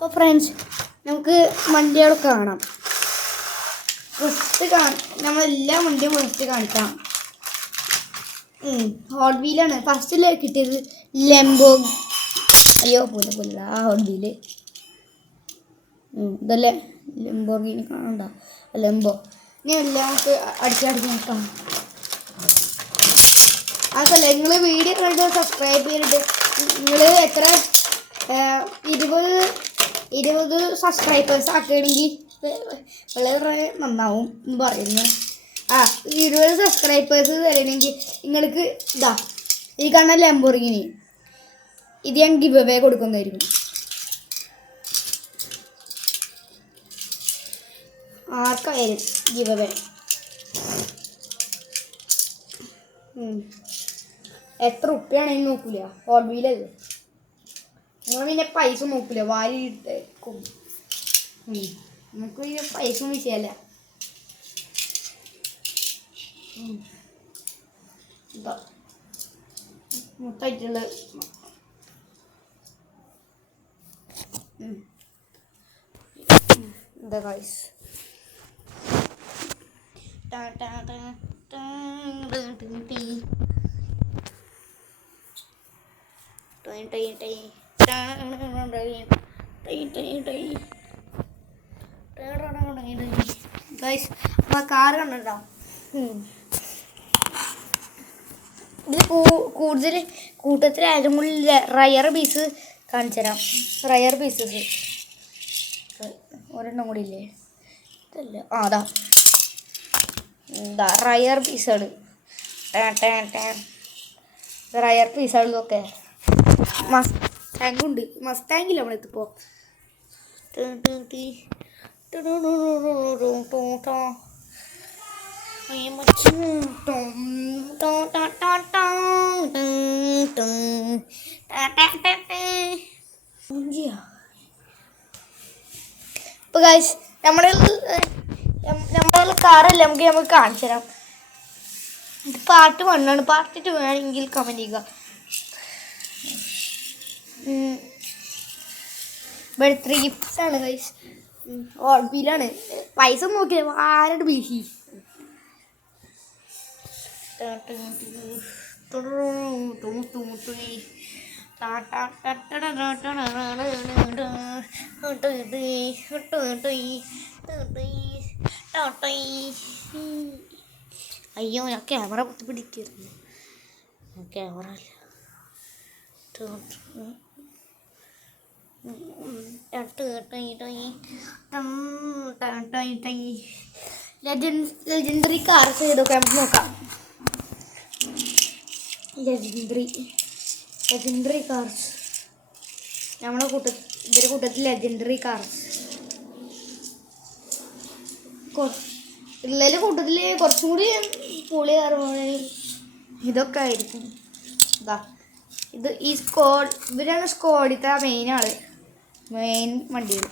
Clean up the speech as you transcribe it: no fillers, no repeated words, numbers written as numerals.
അപ്പോൾ ഫ്രണ്ട്സ് നമുക്ക് വണ്ടികൾ കാണാം. നമ്മളെല്ലാ വണ്ടിയും ഫസ്റ്റ് കാണിക്കാം. ഹോട്ട് വീലാണ് ഫസ്റ്റിൽ കിട്ടിയത്. ലെംബോ പോലെ ആ ഹോട്ട് വീല് ഇതല്ലേ ലെംബോർഗിനി കാണണ്ട ലെംബോ. ഇനി എല്ലാം നമുക്ക് അടിച്ചടിച്ച് നോക്കാം. അതല്ല നിങ്ങൾ വീഡിയോ കണ്ട് സബ്സ്ക്രൈബ് ചെയ്തിട്ട് നിങ്ങൾ എത്ര 20 സബ്സ്ക്രൈബേഴ്സ് ആക്കുകയാണെങ്കിൽ വളരെ നന്നാവും എന്ന് പറയുന്നു. 20 സബ്സ്ക്രൈബേഴ്സ് തരണമെങ്കിൽ നിങ്ങൾക്ക് ഈ കാണുന്ന ലെംബോർഗിനി ഇത് ഞാൻ ഗിവ് അവേ കൊടുക്കുന്നതായിരിക്കും. ആർക്കായാലും ഗിവ് അവേ. എത്ര ഉറുപ്പ്യാണെന്ന് നോക്കൂല, ഹോട്ട് വീലല്ലേ. നിങ്ങൾ പിന്നെ പൈസ നോക്കില്ല, വാരി ഇട്ടേക്കും. നമുക്ക് പിന്നെ പൈസ ഒന്നും വിഷയമല്ല. മൊത്തമായിട്ടുള്ള എന്താ ഗൈസ് ഗൈസ് കാറ് കണ്ടോ. ഇത് കൂടുതൽ കൂട്ടത്തിലായാലും കൂടി റയർ പീസ് കാണിച്ചു തരാം. റയർ പീസസ് ഒരെണ്ണം കൂടി ഇല്ലേ, ഇതല്ല അതാ റയർ പീസുകൾ. റയർ പീസുകൾ ഇതൊക്കെ മസ്റ്റാങ്കുണ്ട്. മസ്റ്റാങ്കില്ല നമ്മളെത്തിപ്പോൾ. ഇപ്പോൾ ഗൈസ് നമ്മുടെ കാറല്ല നമുക്ക് കാണിച്ചു തരാം. ഇത് പാർട്ട് 1 ആണ്. പാർട്ട് 2 വേണമെങ്കിൽ കമൻറ്റ് ചെയ്യുക. ബർത്ത്ഡേ ഗിഫ്റ്റ്സ് ആണ് ഗൈസ്. ഹോട്ട് വീലാണ്. പൈസ നോക്കിയാൽ ആരുടെ ബീഹി. അയ്യോ ഞാൻ ക്യാമറ കുത്തി പിടിക്കരുത്. ക്യാമറ അല്ല. ലെജൻഡറി കാർസ് ഏതൊക്കെ നമുക്ക് നോക്കാം. ലെജൻഡറി കാർസ് നമ്മളെ ഇവരുടെ കൂട്ടത്തിൽ ലെജൻഡറി കാർസ് ഉള്ളതിൽ കൂട്ടത്തിൽ കുറച്ചും കൂടി പൊളി കാറുകൾ ഇതൊക്കെ ആയിരിക്കും. ഇത് ഈ ഇവരാണ് സ്കോഡിത്തെ മെയിൻ വണ്ടികൾ.